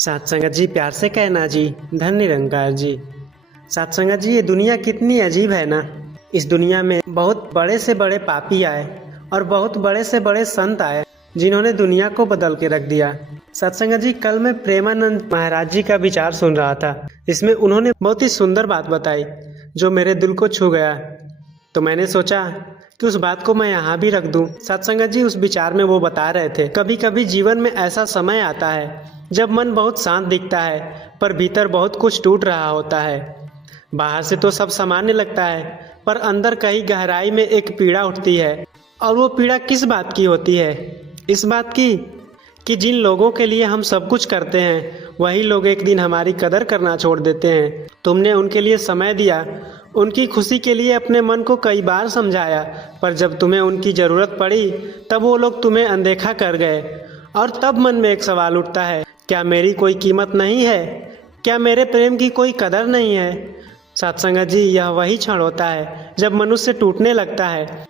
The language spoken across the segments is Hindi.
साथ संगत जी, प्यार से कहना जी, धन निरंकार जी। साथ संगत जी, ये दुनिया कितनी अजीब है ना। इस दुनिया में बहुत बड़े से बड़े पापी आए और बहुत बड़े से बड़े संत आए जिन्होंने दुनिया को बदल के रख दिया। सत्संगत जी, कल मैं प्रेमानंद महाराज जी का विचार सुन रहा था। इसमें उन्होंने बहुत ही सुंदर बात बताई जो मेरे दिल को छू गया। तो मैंने सोचा कि उस बात को मैं यहाँ भी रख दूं। सत्संगत जी, उस विचार में वो बता रहे थे, कभी कभी जीवन में ऐसा समय आता है जब मन बहुत शांत दिखता है पर भीतर बहुत कुछ टूट रहा होता है। बाहर से तो सब सामान्य लगता है पर अंदर कहीं गहराई में एक पीड़ा उठती है। और वो पीड़ा किस बात की होती है? इस बात की कि जिन लोगों के लिए हम सब कुछ करते हैं वही लोग एक दिन हमारी कदर करना छोड़ देते हैं। तुमने उनके लिए समय दिया, उनकी खुशी के लिए अपने मन को कई बार समझाया, पर जब तुम्हें उनकी ज़रूरत पड़ी तब वो लोग तुम्हें अनदेखा कर गए। और तब मन में एक सवाल उठता है, क्या मेरी कोई कीमत नहीं है? क्या मेरे प्रेम की कोई कदर नहीं है? सत्संगत जी, यह वही क्षण होता है जब मनुष्य टूटने लगता है,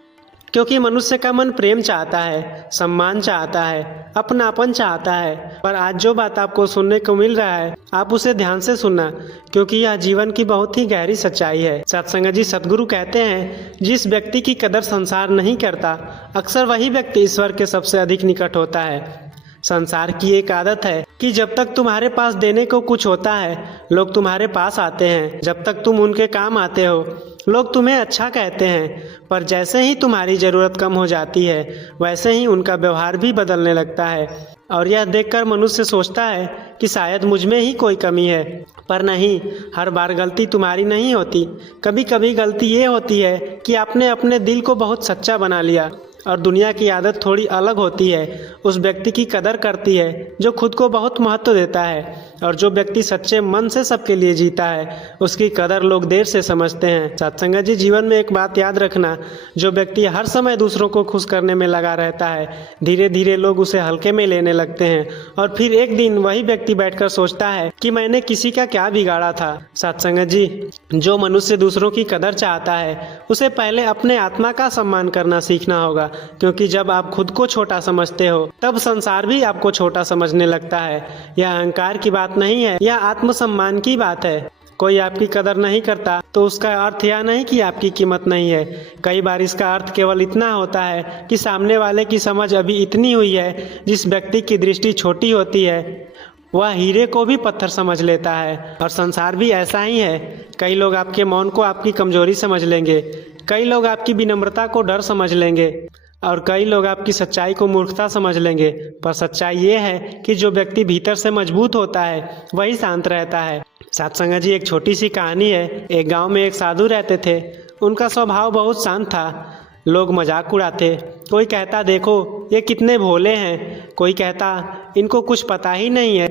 क्योंकि मनुष्य का मन प्रेम चाहता है, सम्मान चाहता है, अपनापन चाहता है। पर आज जो बात आपको सुनने को मिल रहा है, आप उसे ध्यान से सुनना, क्योंकि यह जीवन की बहुत ही गहरी सच्चाई है। सत्संगत जी, सदगुरु कहते हैं, जिस व्यक्ति की कदर संसार नहीं करता, अक्सर वही व्यक्ति ईश्वर के सबसे अधिक निकट होता है। संसार की एक आदत है कि जब तक तुम्हारे पास देने को कुछ होता है लोग तुम्हारे पास आते हैं, जब तक तुम उनके काम आते हो लोग तुम्हें अच्छा कहते हैं, पर जैसे ही तुम्हारी ज़रूरत कम हो जाती है वैसे ही उनका व्यवहार भी बदलने लगता है। और यह देखकर मनुष्य सोचता है कि शायद मुझ में ही कोई कमी है, पर नहीं, हर बार गलती तुम्हारी नहीं होती। कभी कभी गलती ये होती है कि आपने अपने दिल को बहुत सच्चा बना लिया। और दुनिया की आदत थोड़ी अलग होती है। उस व्यक्ति की कदर करती है जो खुद को बहुत महत्व देता है, और जो व्यक्ति सच्चे मन से सबके लिए जीता है उसकी कदर लोग देर से समझते हैं। सत्संगत जी, जीवन में एक बात याद रखना, जो व्यक्ति हर समय दूसरों को खुश करने में लगा रहता है, धीरे धीरे लोग उसे हल्के में लेने लगते हैं। और फिर एक दिन वही व्यक्ति बैठकर सोचता है कि मैंने किसी का क्या बिगाड़ा था। सत्संगत जी, जो मनुष्य दूसरों की कदर चाहता है उसे पहले अपने आत्मा का सम्मान करना सीखना होगा, क्योंकि जब आप खुद को छोटा समझते हो तब संसार भी आपको छोटा समझने लगता है। यह अहंकार की बात नहीं है, यह आत्मसम्मान की बात है। कोई आपकी कदर नहीं करता तो उसका अर्थ यह नहीं कि आपकी कीमत नहीं है। कई बार इसका अर्थ केवल इतना होता है कि सामने वाले की समझ अभी इतनी हुई है, जिस व्यक्ति की दृष्टि छोटी होती है वह हीरे को भी पत्थर समझ लेता है। और संसार भी ऐसा ही है। कई लोग आपके मौन को आपकी कमजोरी समझ लेंगे, कई लोग आपकी विनम्रता को डर समझ लेंगे, और कई लोग आपकी सच्चाई को मूर्खता समझ लेंगे। पर सच्चाई ये है कि जो व्यक्ति भीतर से मजबूत होता है वही शांत रहता है। सत्संगत जी, एक छोटी सी कहानी है। एक गांव में एक साधु रहते थे। उनका स्वभाव बहुत शांत था। लोग मजाक उड़ाते। कोई कहता, देखो ये कितने भोले हैं, कोई कहता इनको कुछ पता ही नहीं है,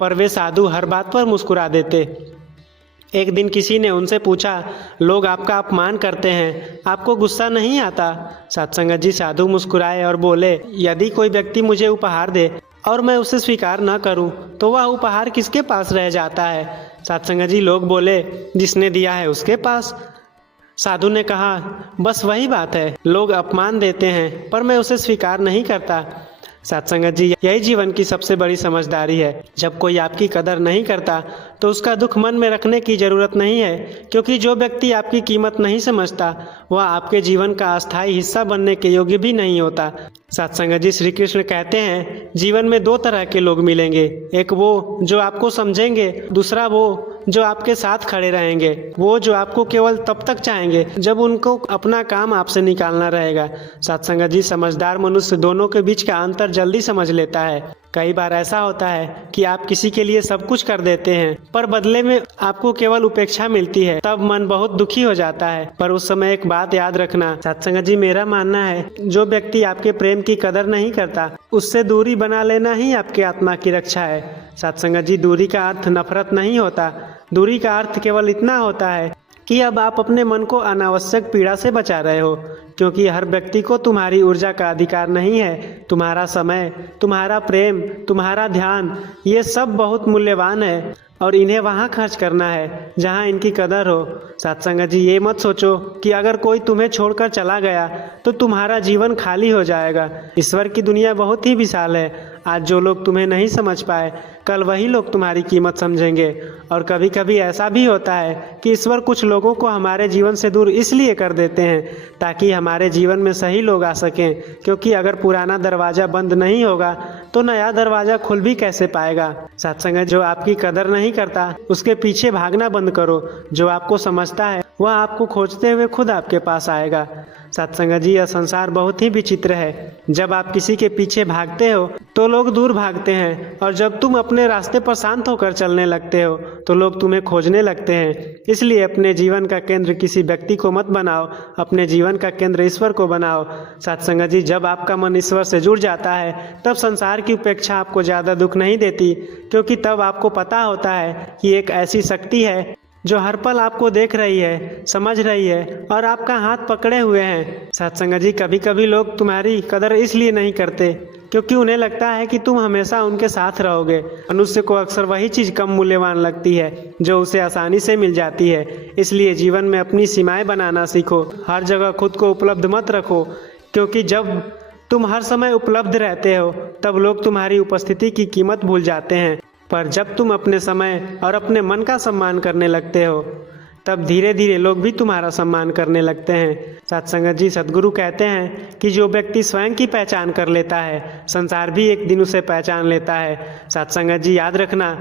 पर वे साधु हर बात पर मुस्कुरा देते। एक दिन किसी ने उनसे पूछा, लोग आपका अपमान करते हैं, आपको गुस्सा नहीं आता? सत्संगत जी, साधु मुस्कुराए और बोले, यदि कोई व्यक्ति मुझे उपहार दे और मैं उसे स्वीकार न करूं, तो वह उपहार किसके पास रह जाता है? सत्संगत जी, लोग बोले, जिसने दिया है उसके पास। साधु ने कहा, बस वही बात है, लोग अपमान देते हैं पर मैं उसे स्वीकार नहीं करता। सत्संगत जी, यही जीवन की सबसे बड़ी समझदारी है। जब कोई आपकी कदर नहीं करता तो उसका दुख मन में रखने की जरूरत नहीं है, क्योंकि जो व्यक्ति आपकी कीमत नहीं समझता वह आपके जीवन का अस्थायी हिस्सा बनने के योग्य भी नहीं होता। सत्संगत जी, श्री कृष्ण कहते हैं, जीवन में दो तरह के लोग मिलेंगे, एक वो जो आपको समझेंगे, दूसरा वो जो आपके साथ खड़े रहेंगे। वो जो आपको केवल तब तक चाहेंगे जब उनको अपना काम आपसे निकालना रहेगा। सत्संगत जी, समझदार मनुष्य दोनों के बीच का अंतर जल्दी समझ लेता है। कई बार ऐसा होता है कि आप किसी के लिए सब कुछ कर देते हैं पर बदले में आपको केवल उपेक्षा मिलती है, तब मन बहुत दुखी हो जाता है। पर उस समय एक बात याद रखना। सत्संगत जी, मेरा मानना है, जो व्यक्ति आपके प्रेम की कदर नहीं करता उससे दूरी बना लेना ही आपके आत्मा की रक्षा है। सत्संगत जी, दूरी का अर्थ नफरत नहीं होता। दूरी का अर्थ केवल इतना होता है कि अब आप अपने मन को अनावश्यक पीड़ा से बचा रहे हो, क्योंकि हर व्यक्ति को तुम्हारी ऊर्जा का अधिकार नहीं है। तुम्हारा समय, तुम्हारा प्रेम, तुम्हारा ध्यान, ये सब बहुत मूल्यवान है और इन्हें वहाँ खर्च करना है जहाँ इनकी कदर हो। सत्संगत जी, ये मत सोचो कि अगर कोई तुम्हें छोड़कर चला गया तो तुम्हारा जीवन खाली हो जाएगा। ईश्वर की दुनिया बहुत ही विशाल है। आज जो लोग तुम्हें नहीं समझ पाए, कल वही लोग तुम्हारी कीमत समझेंगे। और कभी कभी ऐसा भी होता है कि ईश्वर कुछ लोगों को हमारे जीवन से दूर इसलिए कर देते हैं ताकि हमारे जीवन में सही लोग आ सकें, क्योंकि अगर पुराना दरवाज़ा बंद नहीं होगा तो नया दरवाज़ा खुल भी कैसे पाएगा। सत्संग जो आपकी कदर नहीं करता उसके पीछे भागना बंद करो। जो आपको समझता है वह आपको खोजते हुए खुद आपके पास आएगा। सत्संग जी, यह संसार बहुत ही विचित्र है। जब आप किसी के पीछे भागते हो तो लोग दूर भागते हैं, और जब तुम अपने रास्ते पर शांत होकर चलने लगते हो तो लोग तुम्हें खोजने लगते हैं। इसलिए अपने जीवन का केंद्र किसी व्यक्ति को मत बनाओ, अपने जीवन का केंद्र ईश्वर को बनाओ। सत्संग जी, जब आपका मन ईश्वर से जुड़ जाता है तब संसार की उपेक्षा आपको ज़्यादा दुख नहीं देती, क्योंकि तब आपको पता होता है कि एक ऐसी शक्ति है जो हर पल आपको देख रही है, समझ रही है और आपका हाथ पकड़े हुए हैं। सत्संग जी, कभी कभी लोग तुम्हारी कदर इसलिए नहीं करते क्योंकि उन्हें लगता है कि तुम हमेशा उनके साथ रहोगे। मनुष्य को अक्सर वही चीज़ कम मूल्यवान लगती है जो उसे आसानी से मिल जाती है। इसलिए जीवन में अपनी सीमाएं बनाना सीखो। हर जगह खुद को उपलब्ध मत रखो, क्योंकि जब तुम हर समय उपलब्ध रहते हो तब लोग तुम्हारी उपस्थिति की कीमत भूल जाते हैं। पर जब तुम अपने समय और अपने मन का सम्मान करने लगते हो तब धीरे धीरे लोग भी तुम्हारा सम्मान करने लगते हैं। सत्संग जी, सद्गुरु कहते हैं कि जो व्यक्ति स्वयं की पहचान कर लेता है, संसार भी एक दिन उसे पहचान लेता है। सत्संग जी, याद रखना,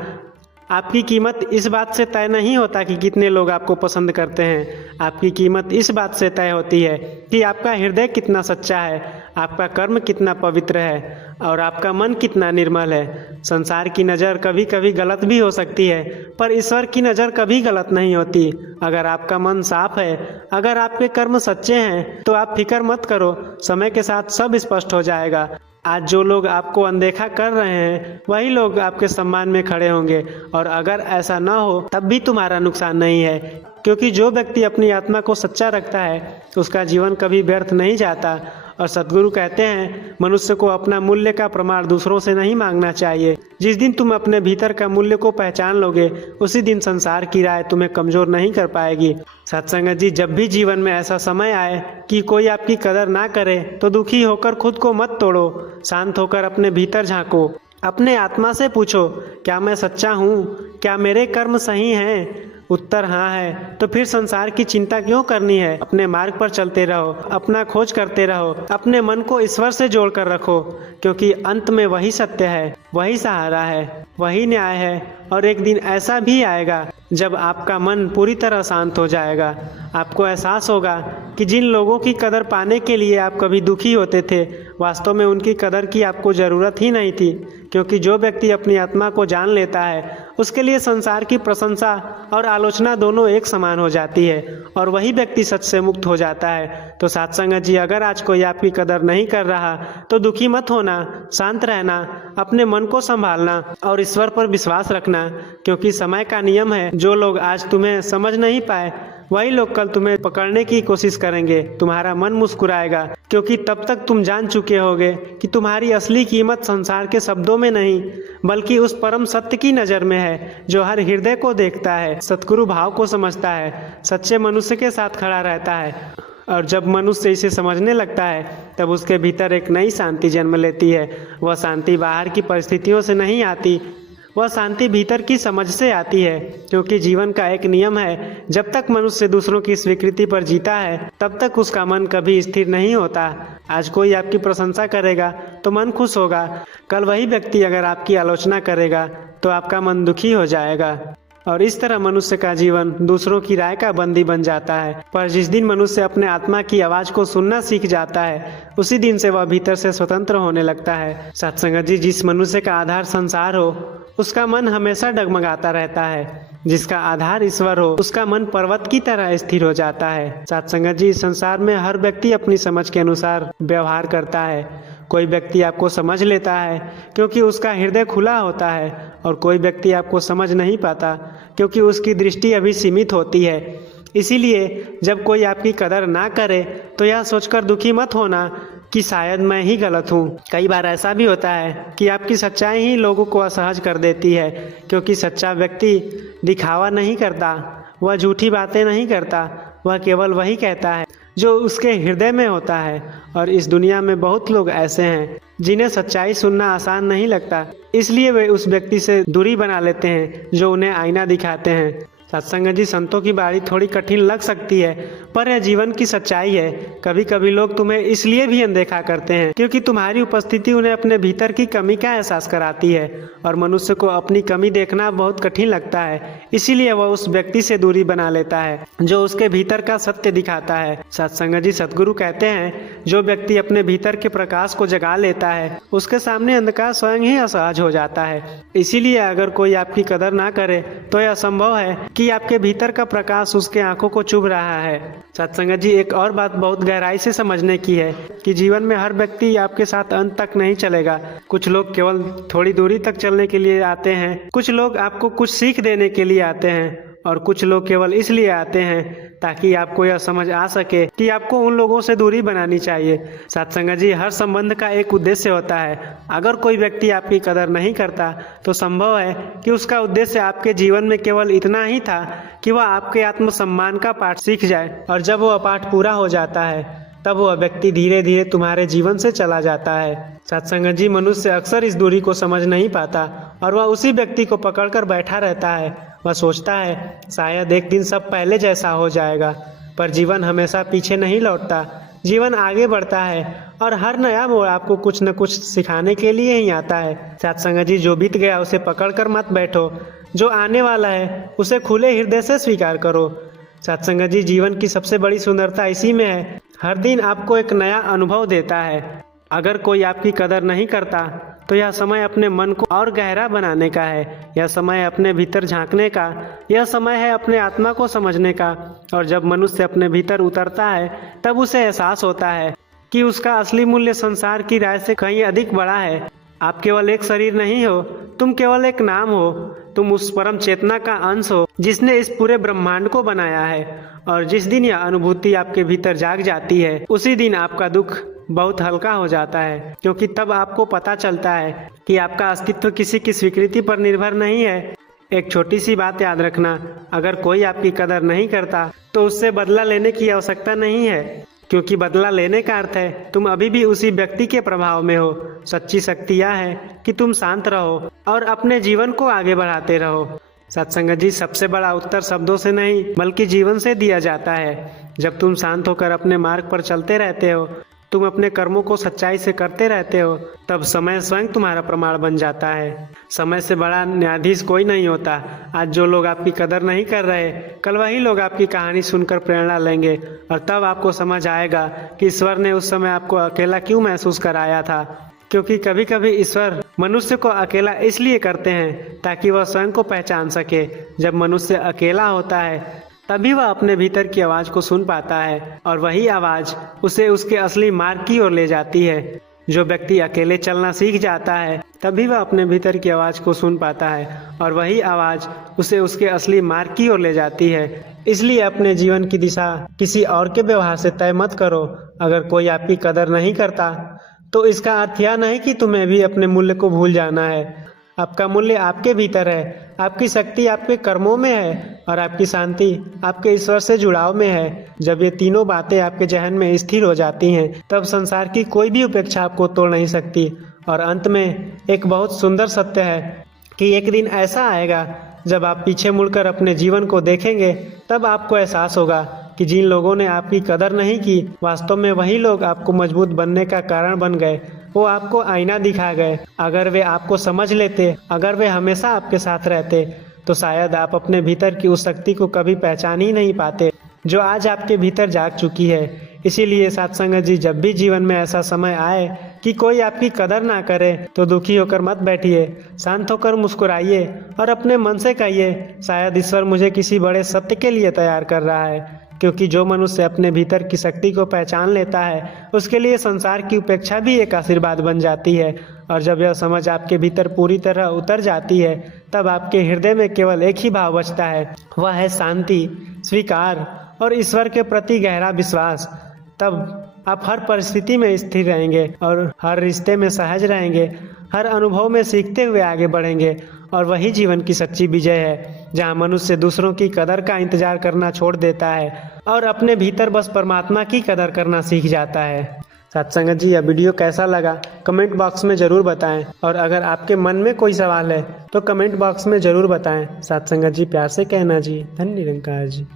आपकी कीमत इस बात से तय नहीं होता कि कितने लोग आपको पसंद करते हैं। आपकी कीमत इस बात से तय होती है कि आपका हृदय कितना सच्चा है, आपका कर्म कितना पवित्र है और आपका मन कितना निर्मल है। संसार की नज़र कभी कभी गलत भी हो सकती है, पर ईश्वर की नज़र कभी गलत नहीं होती। अगर आपका मन साफ है, अगर आपके कर्म सच्चे हैं तो आप फिक्र मत करो, समय के साथ सब स्पष्ट हो जाएगा। आज जो लोग आपको अनदेखा कर रहे हैं वही लोग आपके सम्मान में खड़े होंगे, और अगर ऐसा ना हो तब भी तुम्हारा नुकसान नहीं है, क्योंकि जो व्यक्ति अपनी आत्मा को सच्चा रखता है उसका जीवन कभी व्यर्थ नहीं जाता। और सद्गुरु कहते हैं, मनुष्य को अपना मूल्य का प्रमाण दूसरों से नहीं मांगना चाहिए। जिस दिन तुम अपने भीतर का मूल्य को पहचान लोगे उसी दिन संसार की राय तुम्हें कमजोर नहीं कर पाएगी। सत्संग जी, जब भी जीवन में ऐसा समय आए कि कोई आपकी कदर ना करे तो दुखी होकर खुद को मत तोड़ो, शांत होकर अपने भीतर झांको। अपने आत्मा से पूछो, क्या मैं सच्चा हूँ? क्या मेरे कर्म सही हैं? उत्तर हाँ है तो फिर संसार की चिंता क्यों करनी है। अपने मार्ग पर चलते रहो, अपना खोज करते रहो, अपने मन को ईश्वर से जोड़कर रखो, क्योंकि अंत में वही सत्य है, वही सहारा है, वही न्याय है। और एक दिन ऐसा भी आएगा जब आपका मन पूरी तरह शांत हो जाएगा। आपको एहसास होगा कि जिन लोगों की कदर पाने के लिए आप कभी दुखी होते थे, वास्तव में उनकी कदर की आपको ज़रूरत ही नहीं थी, क्योंकि जो व्यक्ति अपनी आत्मा को जान लेता है उसके लिए संसार की प्रशंसा और आलोचना दोनों एक समान हो जाती है, और वही व्यक्ति सच से मुक्त हो जाता है। तो सत्संग जी, अगर आज कोई आपकी कदर नहीं कर रहा तो दुखी मत होना, शांत रहना, अपने मन को संभालना और ईश्वर पर विश्वास रखना, क्योंकि समय का नियम है, जो लोग आज तुम्हें समझ नहीं पाए वही लोग कल तुम्हें पकड़ने की कोशिश करेंगे। तुम्हारा मन मुस्कुराएगा, क्योंकि तब तक तुम जान चुके होगे कि तुम्हारी असली कीमत संसार के शब्दों में नहीं बल्कि उस परम सत्य की नज़र में है जो हर हृदय को देखता है, सतगुरु भाव को समझता है, सच्चे मनुष्य के साथ खड़ा रहता है। और जब मनुष्य इसे समझने लगता है तब उसके भीतर एक नई शांति जन्म लेती है। वह शांति बाहर की परिस्थितियों से नहीं आती, वह शांति भीतर की समझ से आती है, क्योंकि जीवन का एक नियम है, जब तक मनुष्य दूसरों की स्वीकृति पर जीता है तब तक उसका मन कभी स्थिर नहीं होता। आज कोई आपकी प्रशंसा करेगा तो मन खुश होगा, कल वही व्यक्ति अगर आपकी आलोचना करेगा तो आपका मन दुखी हो जाएगा। और इस तरह मनुष्य का जीवन दूसरों की राय का बंदी बन जाता है। पर जिस दिन मनुष्य अपने आत्मा की आवाज़ को सुनना सीख जाता है उसी दिन से वह भीतर से स्वतंत्र होने लगता है। सत्संग जी, जिस मनुष्य का आधार संसार हो उसका मन हमेशा डगमगाता रहता है, जिसका आधार ईश्वर हो उसका मन पर्वत की तरह स्थिर हो जाता है। सत्संग जी, संसार में हर व्यक्ति अपनी समझ के अनुसार व्यवहार करता है। कोई व्यक्ति आपको समझ लेता है क्योंकि उसका हृदय खुला होता है, और कोई व्यक्ति आपको समझ नहीं पाता क्योंकि उसकी दृष्टि अभी सीमित होती है। इसीलिए जब कोई आपकी कदर ना करे तो यह सोचकर दुखी मत होना कि शायद मैं ही गलत हूँ। कई बार ऐसा भी होता है कि आपकी सच्चाई ही लोगों को असहज कर देती है, क्योंकि सच्चा व्यक्ति दिखावा नहीं करता, वह झूठी बातें नहीं करता, वह केवल वही कहता है जो उसके हृदय में होता है। और इस दुनिया में बहुत लोग ऐसे हैं जिन्हें सच्चाई सुनना आसान नहीं लगता, इसलिए वे उस व्यक्ति से दूरी बना लेते हैं जो उन्हें आईना दिखाते हैं। सत्संग जी, संतों की बारी थोड़ी कठिन लग सकती है, पर यह जीवन की सच्चाई है। कभी कभी लोग तुम्हें इसलिए भी अनदेखा करते हैं क्योंकि तुम्हारी उपस्थिति उन्हें अपने भीतर की कमी का एहसास कराती है, और मनुष्य को अपनी कमी देखना बहुत कठिन लगता है। इसीलिए वह उस व्यक्ति से दूरी बना लेता है जो उसके भीतर का सत्य दिखाता है। सत्संग जी, सद्गुरु कहते हैं, जो व्यक्ति अपने भीतर के प्रकाश को जगा लेता है उसके सामने अंधकार स्वयं ही असहज हो जाता है। इसीलिए अगर कोई आपकी कदर ना करे तो यह संभव है कि आपके भीतर का प्रकाश उसके आंखों को चुभ रहा है। सत्संग जी, एक और बात बहुत गहराई से समझने की है कि जीवन में हर व्यक्ति आपके साथ अंत तक नहीं चलेगा। कुछ लोग केवल थोड़ी दूरी तक चलने के लिए आते हैं, कुछ लोग आपको कुछ सीख देने के लिए आते हैं, और कुछ लोग केवल इसलिए आते हैं ताकि आपको यह समझ आ सके कि आपको उन लोगों से दूरी बनानी चाहिए। सत्संग जी, हर संबंध का एक उद्देश्य होता है। अगर कोई व्यक्ति आपकी कदर नहीं करता तो संभव है कि उसका उद्देश्य आपके जीवन में केवल इतना ही था कि वह आपके आत्मसम्मान का पाठ सीख जाए, और जब वह पाठ पूरा हो जाता है तब वह व्यक्ति धीरे धीरे तुम्हारे जीवन से चला जाता है। सत्संग जी, मनुष्य अक्सर इस दूरी को समझ नहीं पाता और वह उसी व्यक्ति को पकड़कर बैठा रहता है। वह सोचता है शायद एक दिन सब पहले जैसा हो जाएगा, पर जीवन हमेशा पीछे नहीं लौटता। जीवन आगे बढ़ता है और हर नया मोड़ आपको कुछ न कुछ सिखाने के लिए ही आता है। सत्संग जी, जो बीत गया उसे पकड़कर मत बैठो, जो आने वाला है उसे खुले हृदय से स्वीकार करो। सत्संग जी, जीवन की सबसे बड़ी सुंदरता इसी में है, हर दिन आपको एक नया अनुभव देता है। अगर कोई आपकी कदर नहीं करता तो यह समय अपने मन को और गहरा बनाने का है। यह समय अपने भीतर झांकने का, यह समय है अपने आत्मा को समझने का। और जब मनुष्य अपने भीतर उतरता है तब उसे एहसास होता है कि उसका असली मूल्य संसार की राय से कहीं अधिक बड़ा है। आप केवल एक शरीर नहीं हो, तुम केवल एक नाम हो। तुम उस परम चेतना का अंश हो जिसने इस पूरे ब्रह्मांड को बनाया है। और जिस दिन यह अनुभूति आपके भीतर जाग जाती है उसी दिन आपका दुख बहुत हल्का हो जाता है, क्योंकि तब आपको पता चलता है कि आपका अस्तित्व किसी की स्वीकृति पर निर्भर नहीं है। एक छोटी सी बात याद रखना, अगर कोई आपकी कदर नहीं करता तो उससे बदला लेने की आवश्यकता नहीं है, क्योंकि बदला लेने का अर्थ है तुम अभी भी उसी व्यक्ति के प्रभाव में हो। सच्ची शक्ति यह है कि तुम शांत रहो और अपने जीवन को आगे बढ़ाते रहो। सत्संग जी, सबसे बड़ा उत्तर शब्दों से नहीं बल्कि जीवन से दिया जाता है। जब तुम शांत होकर अपने मार्ग पर चलते रहते हो, तुम अपने कर्मों को सच्चाई से करते रहते हो, तब समय स्वयं तुम्हारा प्रमाण बन जाता है। समय से बड़ा न्यायाधीश कोई नहीं होता। आज जो लोग आपकी कदर नहीं कर रहे, कल वही लोग आपकी कहानी सुनकर प्रेरणा लेंगे, और तब आपको समझ आएगा कि ईश्वर ने उस समय आपको अकेला क्यों महसूस कराया था। क्योंकि कभी कभी ईश्वर मनुष्य को अकेला इसलिए करते हैं ताकि वह स्वयं को पहचान सके। जब मनुष्य अकेला होता है तभी वह अपने भीतर की आवाज़ को सुन पाता है, और वही आवाज़ उसे उसके असली मार्ग की ओर ले जाती है। जो व्यक्ति अकेले चलना सीख जाता है तभी वह अपने भीतर की आवाज़ को सुन पाता है, और वही आवाज़ उसे उसके असली मार्ग की ओर ले जाती है। इसलिए अपने जीवन की दिशा किसी और के व्यवहार से तय मत करो। अगर कोई आपकी कदर नहीं करता तो इसका अर्थ यह नहीं कि तुम्हें भी अपने मूल्य को भूल जाना है। आपका मूल्य आपके भीतर है, आपकी शक्ति आपके कर्मों में है, और आपकी शांति आपके ईश्वर से जुड़ाव में है। जब ये तीनों बातें आपके जहन में स्थिर हो जाती हैं तब संसार की कोई भी उपेक्षा आपको तोड़ नहीं सकती। और अंत में एक बहुत सुंदर सत्य है कि एक दिन ऐसा आएगा जब आप पीछे मुड़कर अपने जीवन को देखेंगे, तब आपको एहसास होगा कि जिन लोगों ने आपकी कदर नहीं की, वास्तव में वही लोग आपको मजबूत बनने का कारण बन गए। वो आपको आईना दिखा गए। अगर वे आपको समझ लेते, अगर वे हमेशा आपके साथ रहते, तो शायद आप अपने भीतर की उस शक्ति को कभी पहचान ही नहीं पाते जो आज आपके भीतर जाग चुकी है। इसीलिए सत्संग जी, जब भी जीवन में ऐसा समय आए कि कोई आपकी कदर ना करे तो दुखी होकर मत बैठिए। शांत होकर मुस्कुराइए और अपने मन से कहिए, शायद ईश्वर मुझे किसी बड़े सत्य के लिए तैयार कर रहा है। क्योंकि जो मनुष्य अपने भीतर की शक्ति को पहचान लेता है उसके लिए संसार की उपेक्षा भी एक आशीर्वाद बन जाती है। और जब यह समझ आपके भीतर पूरी तरह उतर जाती है तब आपके हृदय में केवल एक ही भाव बचता है, वह है शांति, स्वीकार और ईश्वर के प्रति गहरा विश्वास। तब आप हर परिस्थिति में स्थिर रहेंगे और हर रिश्ते में सहज रहेंगे, हर अनुभव में सीखते हुए आगे बढ़ेंगे। और वही जीवन की सच्ची विजय है, जहाँ मनुष्य दूसरों की कदर का इंतजार करना छोड़ देता है और अपने भीतर बस परमात्मा की कदर करना सीख जाता है। साथ संगत जी, यह वीडियो कैसा लगा कमेंट बॉक्स में ज़रूर बताएं, और अगर आपके मन में कोई सवाल है तो कमेंट बॉक्स में ज़रूर बताएं। साथ संगत जी, प्यार से कहना जी। धन्य निरंकार जी।